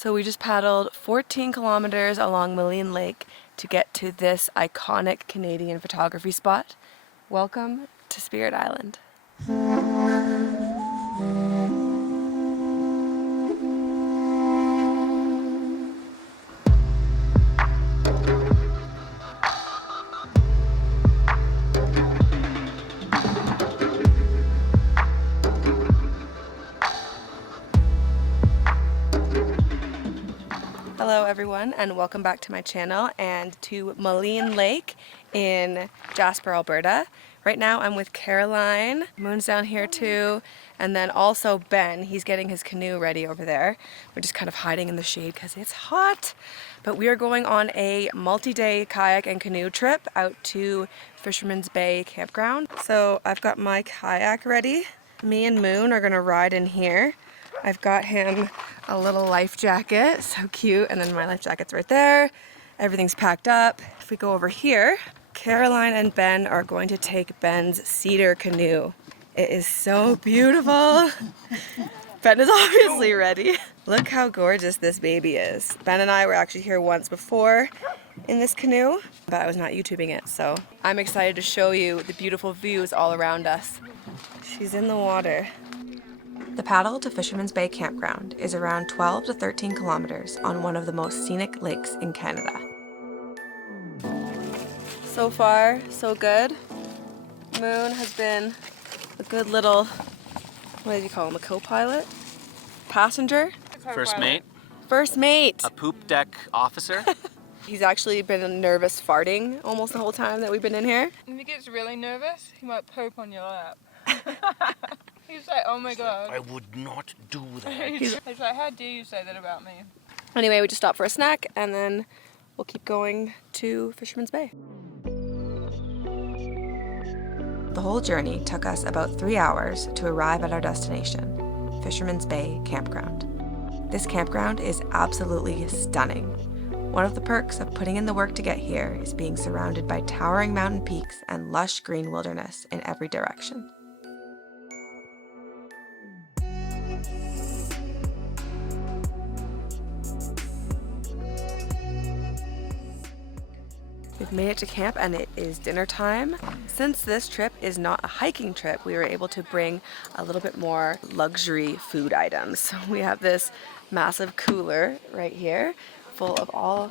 So we just paddled 14 kilometers along Maligne Lake to get to this iconic Canadian photography spot. Welcome to Spirit Island. Hello everyone and welcome back to my channel and to Maligne Lake in Jasper, Alberta. Right now I'm with Caroline, Moon's down here too, and then also Ben. He's getting his canoe ready over there. We're just kind of hiding in the shade because it's hot. But we are going on a multi-day kayak and canoe trip out to Fisherman's Bay Campground. So I've got my kayak ready. Me and Moon are gonna ride in here. I've got him a little life jacket, so cute, and then my life jacket's right there. Everything's packed up. If we go over here, Caroline and Ben are going to take Ben's cedar canoe. It is so beautiful. Ben is obviously ready. Look how gorgeous this baby is. Ben and I were actually here once before in this canoe, but I was not YouTubing it, so I'm excited to show you the beautiful views all around us. She's in the water. The paddle to Fisherman's Bay Campground is around 12 to 13 kilometers on one of the most scenic lakes in Canada. So far, so good. Moon has been a good little, what do you call him, a co-pilot? Passenger? First mate. First mate! A poop deck officer. He's actually been nervous farting almost the whole time that we've been in here. When he gets really nervous, he might poop on your lap. He's like, oh my god. I would not do that. He's like, how dare you say that about me? Anyway, we just stopped for a snack and then we'll keep going to Fisherman's Bay. The whole journey took us about 3 hours to arrive at our destination, Fisherman's Bay Campground. This campground is absolutely stunning. One of the perks of putting in the work to get here is being surrounded by towering mountain peaks and lush green wilderness in every direction. We've made it to camp and it is dinner time. Since this trip is not a hiking trip, we were able to bring a little bit more luxury food items. So we have this massive cooler right here full of all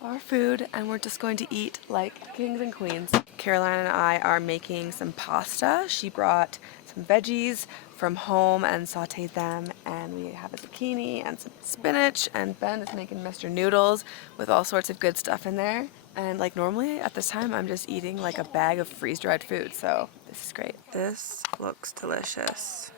our food and we're just going to eat like kings and queens. Caroline and I are making some pasta. She brought some veggies from home and sauteed them, and we have a zucchini and some spinach, and Ben is making Mr. Noodles with all sorts of good stuff in there. And like normally at this time I'm just eating like a bag of freeze-dried food, so this is great. This looks delicious.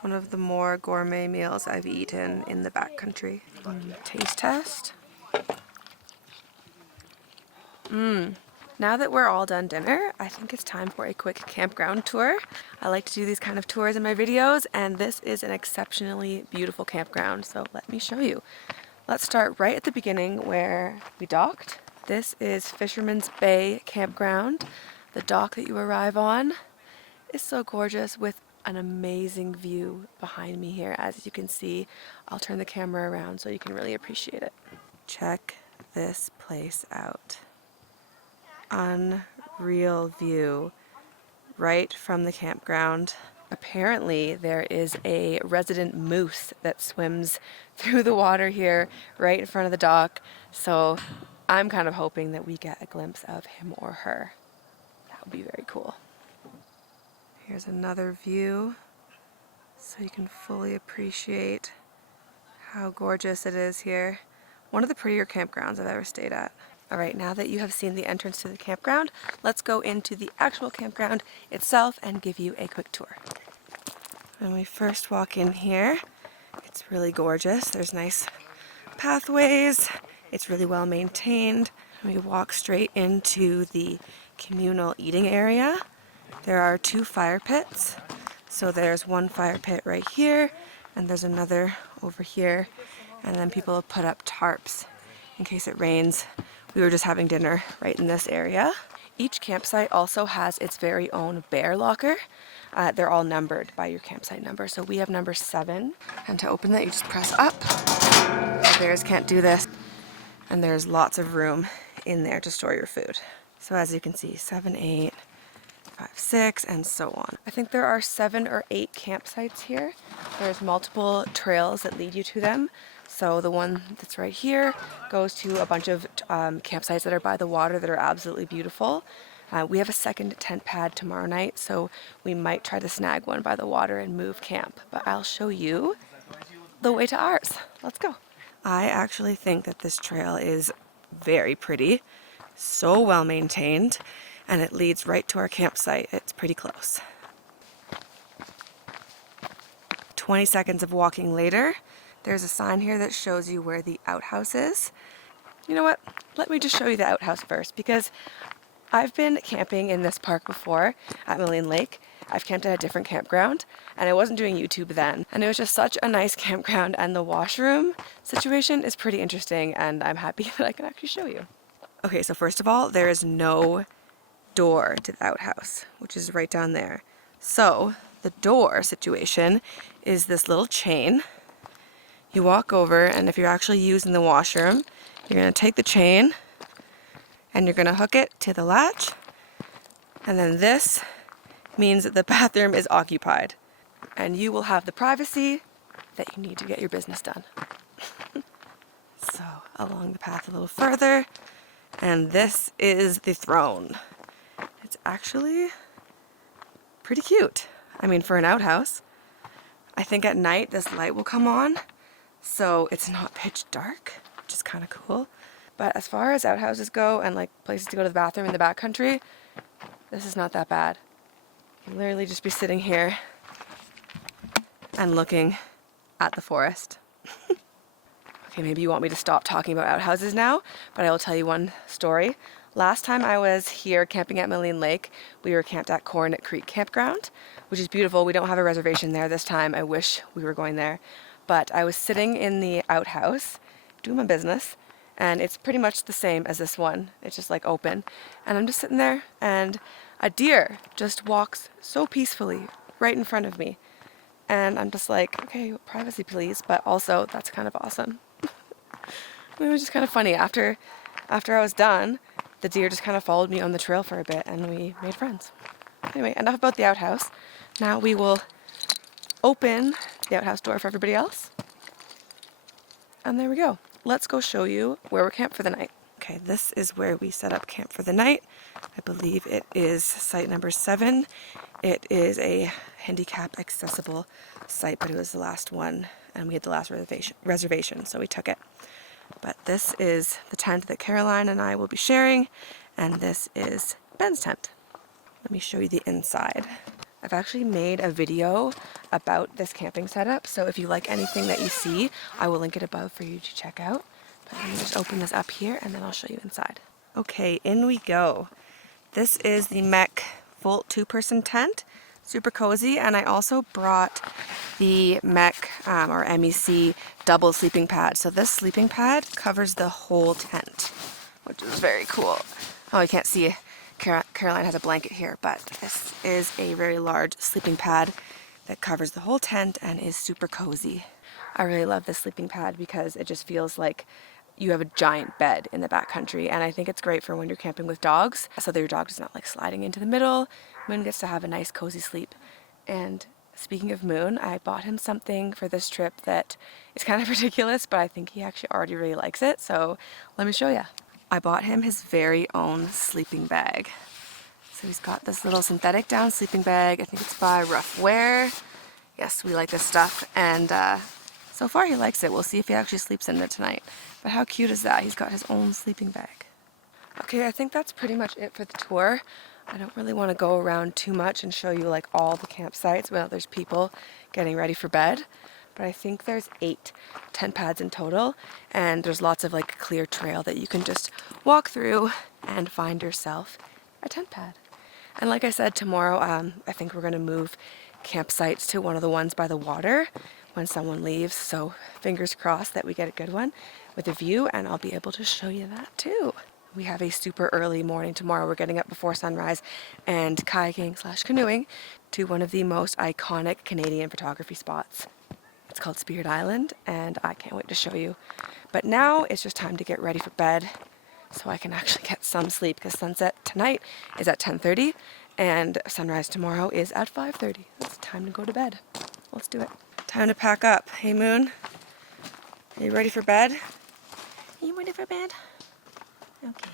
One of the more gourmet meals I've eaten in the backcountry. Taste test. Now that we're all done dinner, I think it's time for a quick campground tour. I like to do these kind of tours in my videos, and this is an exceptionally beautiful campground, so let me show you. Let's start right at the beginning where we docked. This is Fisherman's Bay Campground. The dock that you arrive on is so gorgeous with an amazing view behind me here. As you can see, I'll turn the camera around so you can really appreciate it. Check this place out. Unreal view right from the campground. Apparently there is a resident moose that swims through the water here right in front of the dock, so I'm kind of hoping that we get a glimpse of him or her. That would be very cool. Here's another view so you can fully appreciate how gorgeous it is here. One of the prettier campgrounds I've ever stayed at. Alright, now that you have seen the entrance to the campground, let's go into the actual campground itself and give you a quick tour. When we first walk in here, it's really gorgeous. There's nice pathways. It's really well maintained. We walk straight into the communal eating area. There are 2 fire pits. So there's one fire pit right here, and there's another over here. And then people have put up tarps in case it rains. We were just having dinner right in this area. Each campsite also has its very own bear locker. They're all numbered by your campsite number. So we have number 7. And to open that, you just press up. bears can't do this. And there's lots of room in there to store your food. So as you can see, 7, 8, 5, 6, and so on. I think there are 7 or 8 campsites here. There's multiple trails that lead you to them. So the one that's right here goes to a bunch of campsites that are by the water that are absolutely beautiful. We have a second tent pad tomorrow night, so we might try to snag one by the water and move camp. But I'll show you the way to ours. Let's go. I actually think that this trail is very pretty, so well maintained, and it leads right to our campsite. It's pretty close. 20 seconds of walking later, there's a sign here that shows you where the outhouse is. You know what? Let me just show you the outhouse first, because I've been camping in this park before at Maligne Lake. I've camped at a different campground, and I wasn't doing YouTube then. And it was just such a nice campground, and the washroom situation is pretty interesting, and I'm happy that I can actually show you. Okay, so first of all, there is no door to the outhouse, which is right down there. So the door situation is this little chain. You walk over, and if you're actually using the washroom, you're going to take the chain and you're going to hook it to the latch, and then this means that the bathroom is occupied, and you will have the privacy that you need to get your business done. So along the path a little further, and this is the throne. It's actually pretty cute. I mean, for an outhouse. I think at night this light will come on, so it's not pitch dark, which is kind of cool. But as far as outhouses go and like places to go to the bathroom in the backcountry, this is not that bad. You can literally just be sitting here and looking at the forest. Okay, maybe you want me to stop talking about outhouses now, but I will tell you one story. Last time I was here camping at Maligne Lake, we were camped at Corn Creek Campground, which is beautiful. We don't have a reservation there this time. I wish we were going there. But I was sitting in the outhouse, doing my business, and it's pretty much the same as this one. It's just like open. And I'm just sitting there, and a deer just walks so peacefully right in front of me. And I'm just like, okay, privacy please, but also that's kind of awesome. It was just kind of funny. After I was done, the deer just kind of followed me on the trail for a bit, and we made friends. Anyway, enough about the outhouse. Now we will open the outhouse door for everybody else. And there we go. Let's go show you where we're camped for the night. Okay, this is where we set up camp for the night. I believe it is site number 7. It is a handicap accessible site, but it was the last one, and we had the last reservation, so we took it. But this is the tent that Caroline and I will be sharing, and this is Ben's tent. Let me show you the inside. I've actually made a video about this camping setup, so if you like anything that you see, I will link it above for you to check out. But let me just open this up here, and then I'll show you inside. Okay, in we go. This is the MEC full 2-person tent. Super cozy, and I also brought the MEC or MEC double sleeping pad. So this sleeping pad covers the whole tent, which is very cool. Oh, you can't see, Caroline has a blanket here, but this is a very large sleeping pad that covers the whole tent and is super cozy. I really love this sleeping pad because it just feels like you have a giant bed in the backcountry, and I think it's great for when you're camping with dogs, so that your dog is not like sliding into the middle. Moon gets to have a nice cozy sleep. And speaking of Moon, I bought him something for this trip that is kind of ridiculous, but I think he actually already really likes it, so let me show you. I bought him his very own sleeping bag. So he's got this little synthetic down sleeping bag. I think it's by Rough Wear. Yes, we like this stuff, and so far he likes it. We'll see if he actually sleeps in it tonight. But how cute is that? He's got his own sleeping bag. Okay, I think that's pretty much it for the tour. I don't really want to go around too much and show you like all the campsites. Well, there's people getting ready for bed, but I think there's 8 tent pads in total, and there's lots of like clear trail that you can just walk through and find yourself a tent pad. And like I said, tomorrow I think we're going to move campsites to one of the ones by the water when someone leaves, so fingers crossed that we get a good one with a view, and I'll be able to show you that too. We have a super early morning tomorrow. We're getting up before sunrise and kayaking / canoeing to one of the most iconic Canadian photography spots. It's called Spirit Island, and I can't wait to show you. But now it's just time to get ready for bed so I can actually get some sleep, because sunset tonight is at 10:30 and sunrise tomorrow is at 5:30. It's time to go to bed. Let's do it. Time to pack up. Hey Moon, are you ready for bed? Are you ready for bed? Okay.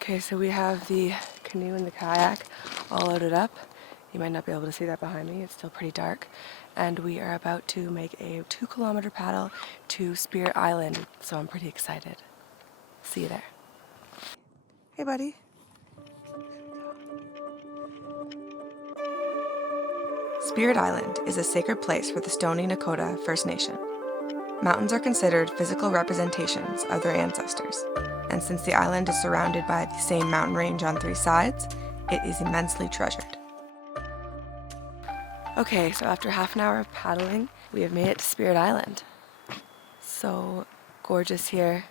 Okay, so we have the canoe and the kayak all loaded up. You might not be able to see that behind me, it's still pretty dark. And we are about to make a 2-kilometer paddle to Spirit Island, so I'm pretty excited. See you there. Hey buddy. Spirit Island is a sacred place for the Stoney Nakoda First Nation. Mountains are considered physical representations of their ancestors, and since the island is surrounded by the same mountain range on 3 sides, it is immensely treasured. Okay, so after half an hour of paddling, we have made it to Spirit Island. So gorgeous here.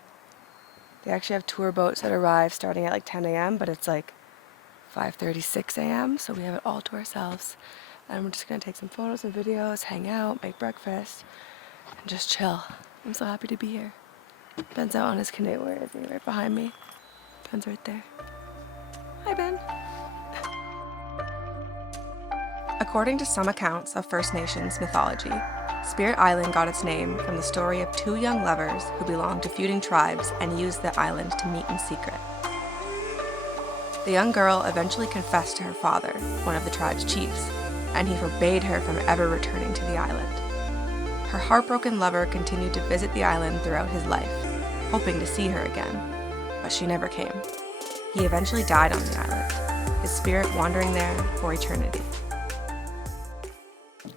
They actually have tour boats that arrive starting at like 10 a.m., but it's like 5:36 a.m., so we have it all to ourselves. And we're just gonna take some photos and videos, hang out, make breakfast, and just chill. I'm so happy to be here. Ben's out on his canoe. Where is he? Right behind me. Ben's right there. Hi, Ben. According to some accounts of First Nations mythology, Spirit Island got its name from the story of 2 young lovers who belonged to feuding tribes and used the island to meet in secret. The young girl eventually confessed to her father, one of the tribe's chiefs, and he forbade her from ever returning to the island. Her heartbroken lover continued to visit the island throughout his life, hoping to see her again, but she never came. He eventually died on the island, his spirit wandering there for eternity.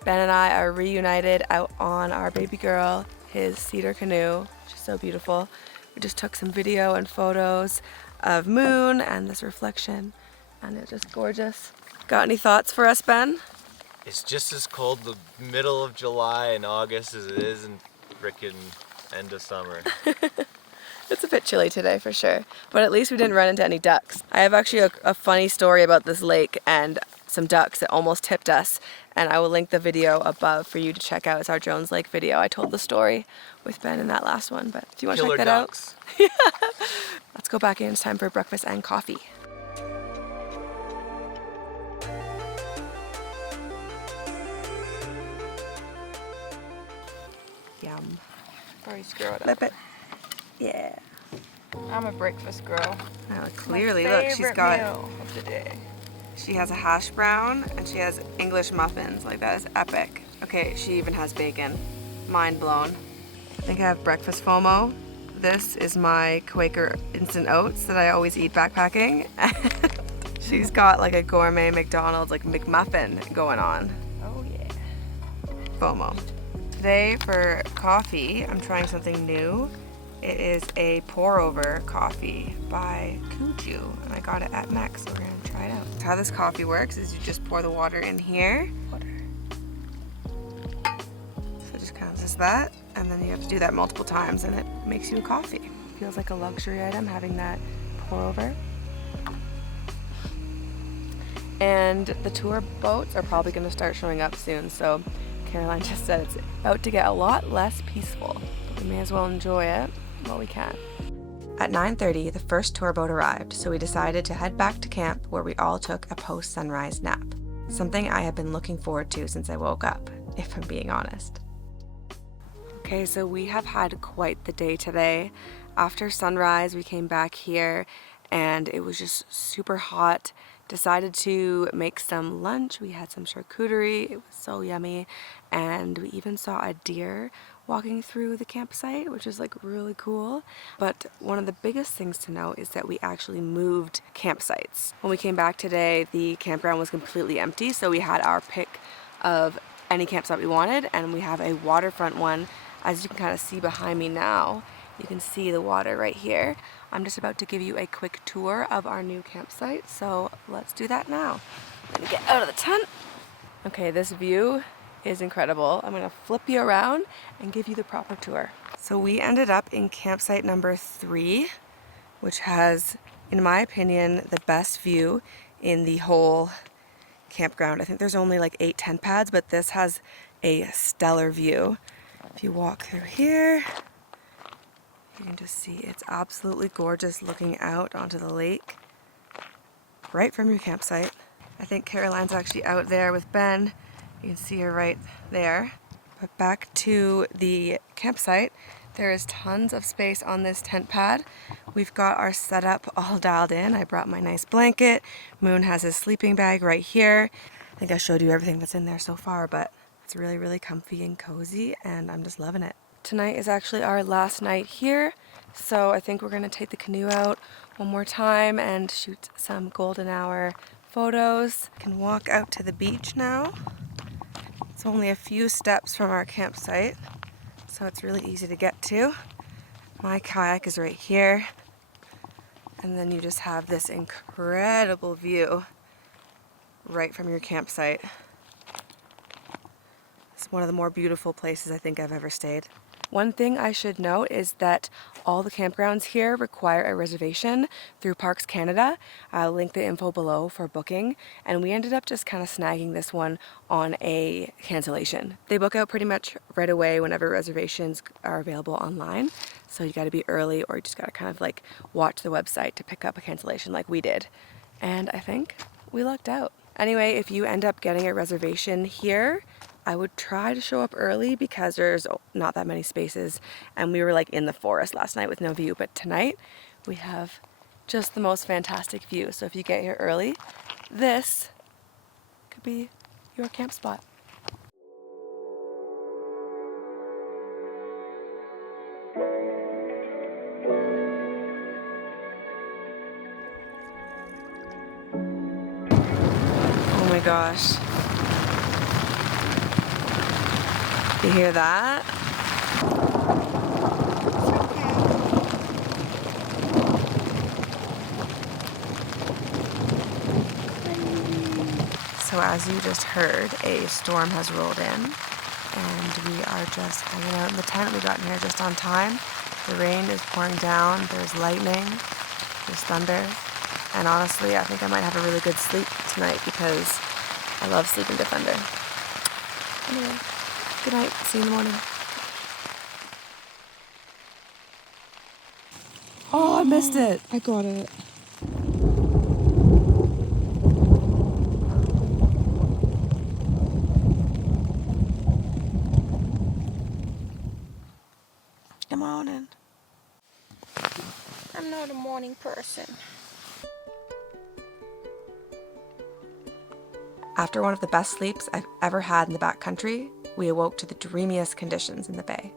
Ben and I are reunited out on our baby girl, his cedar canoe, which is so beautiful. We just took some video and photos of Moon and this reflection, and it's just gorgeous. Got any thoughts for us, Ben? It's just as cold the middle of July and August as it is in frickin' end of summer. It's a bit chilly today for sure, but at least we didn't run into any ducks. I have actually a funny story about this lake and some ducks that almost tipped us, and I will link the video above for you to check out. It's our Jones Lake video. I told the story with Ben in that last one, but do you want to check that ducks. out? Yeah. Let's go back in. It's time for breakfast and coffee. Yum. Or you screw it up. Flip it. Yeah. I'm a breakfast girl. Oh, clearly, My look, she's favorite got, meal of the day. she has a hash brown and she has English muffins. Like, that is epic. Okay, she even has bacon. Mind blown. I think I have breakfast FOMO. This is my Quaker instant oats that I always eat backpacking. She's got like a gourmet McDonald's like McMuffin going on. Oh yeah. FOMO. Today for coffee, I'm trying something new. It is a pour-over coffee by Kuju, and I got it at Max, so we're gonna try it out. How this coffee works is you just pour the water in here. So just kind of just that, and then you have to do that multiple times, and it makes you a coffee. Feels like a luxury item having that pour-over. And the tour boats are probably gonna start showing up soon, so Caroline just said it's about to get a lot less peaceful, but we may as well enjoy it while we can. At 9:30, the first tour boat arrived, so we decided to head back to camp where we all took a post-sunrise nap. Something I have been looking forward to since I woke up, if I'm being honest. Okay, so we have had quite the day today. After sunrise, we came back here and it was just super hot. Decided to make some lunch. We had some charcuterie. It was so yummy. And we even saw a deer walking through the campsite, which is like really cool. But one of the biggest things to note is that we actually moved campsites. When we came back today, the campground was completely empty, so we had our pick of any campsite we wanted, and we have a waterfront one. As you can kind of see behind me now, you can see the water right here. I'm just about to give you a quick tour of our new campsite, so let's do that now. Let me get out of the tent. Okay, this view is incredible. I'm gonna flip you around and give you the proper tour. So we ended up in campsite number 3. which has, in my opinion, the best view in the whole campground. I think there's only like 8 tent pads, but this has a stellar view. If you walk through here, you can just see it's absolutely gorgeous looking out onto the lake right from your campsite. I think Caroline's actually out there with Ben. You can see her right there. But back to the campsite, there is tons of space on this tent pad. We've got our setup all dialed in. I brought my nice blanket. Moon has his sleeping bag right here. I think I showed you everything that's in there so far, but it's really, really comfy and cozy, and I'm just loving it. Tonight is actually our last night here, so I think we're gonna take the canoe out one more time and shoot some golden hour photos. Can walk out to the beach now. It's only a few steps from our campsite, so it's really easy to get to. My kayak is right here, and then you just have this incredible view right from your campsite. It's one of the more beautiful places I think I've ever stayed. One thing I should note is that all the campgrounds here require a reservation through Parks Canada. I'll link the info below for booking, and we ended up just kind of snagging this one on a cancellation. They book out pretty much right away whenever reservations are available online, so you gotta be early, or you just gotta kind of like watch the website to pick up a cancellation like we did. And I think we lucked out. Anyway, if you end up getting a reservation here, I would try to show up early because there's not that many spaces, and we were like in the forest last night with no view, but tonight we have just the most fantastic view. So if you get here early, this could be your camp spot. Oh my gosh. You hear that? So as you just heard, a storm has rolled in, and we are just hanging out in the tent. We got in here just on time. The rain is pouring down, there's lightning, there's thunder, and honestly I think I might have a really good sleep tonight because I love sleeping to thunder. Anyway. Good night. See you in the morning. Oh, I missed it. I got it. Good morning. I'm not a morning person. After one of the best sleeps I've ever had in the backcountry, we awoke to the dreamiest conditions in the bay.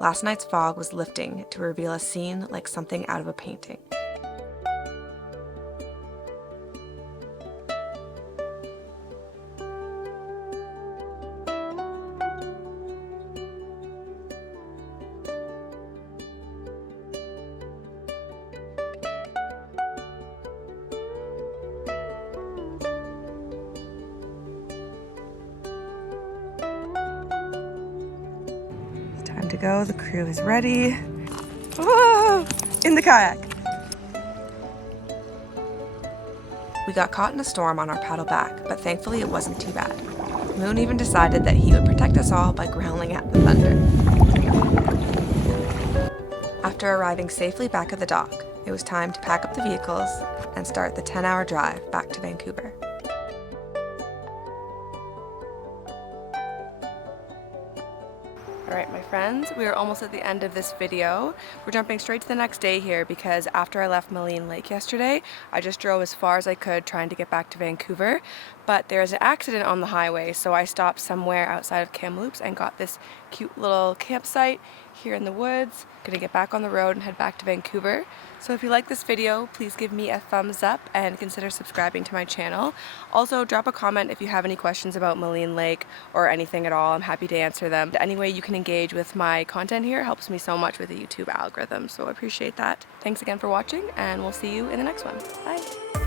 Last night's fog was lifting to reveal a scene like something out of a painting. Time to go, the crew is ready. Whoa! In the kayak. We got caught in a storm on our paddle back, but thankfully it wasn't too bad. Moon even decided that he would protect us all by growling at the thunder. After arriving safely back at the dock, it was time to pack up the vehicles and start the 10-hour drive back to Vancouver. Alright my friends, we are almost at the end of this video. We're jumping straight to the next day here because after I left Maligne Lake yesterday, I just drove as far as I could trying to get back to Vancouver. But there's an accident on the highway, so I stopped somewhere outside of Kamloops and got this cute little campsite here in the woods. Gonna get back on the road and head back to Vancouver. So if you like this video, please give me a thumbs up and consider subscribing to my channel. Also, drop a comment if you have any questions about Maligne Lake or anything at all. I'm happy to answer them. Any way you can engage with my content here helps me so much with the YouTube algorithm, so I appreciate that. Thanks again for watching, and we'll see you in the next one. Bye!